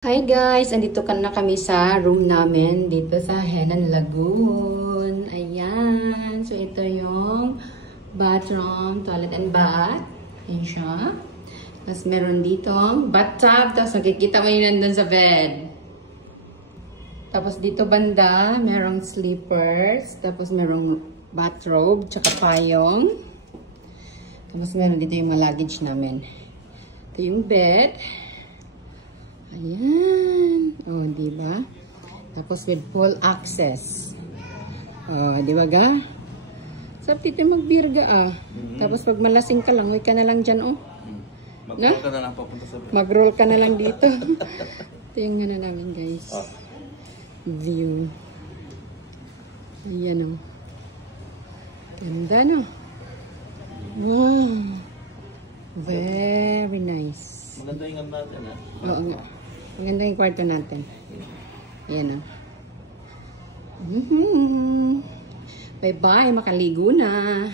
Hi guys! Andito ka na kami sa room namin dito sa Henan Lagoon. Ayan. So, ito yung bathroom, toilet and bath. Ayan siya. Tapos, meron dito bathtub. Tapos, makikita mo yun nandun sa bed. Tapos, dito banda, merong slippers. Tapos, merong bathrobe, tsaka payong. Tapos, meron dito yung mga luggage namin. Ito yung bed. Ayan. Oh, di ba? Tapos with full access. Oh, di ba ga? Sarap dito magbirga Tapos pag malasing ka lang, uwi ka na lang dyan, oh. Mag-roll ka na lang papunta sa bed. Mag-roll ka na lang dito. Ito yung gana namin, guys. View. Ayan, oh. Ganda, no? Wow. Very nice. Maganda yung gam natin, ha? Oo nga. Maganda yung kwarto natin. Ayan o. Bye-bye. Makaligo na.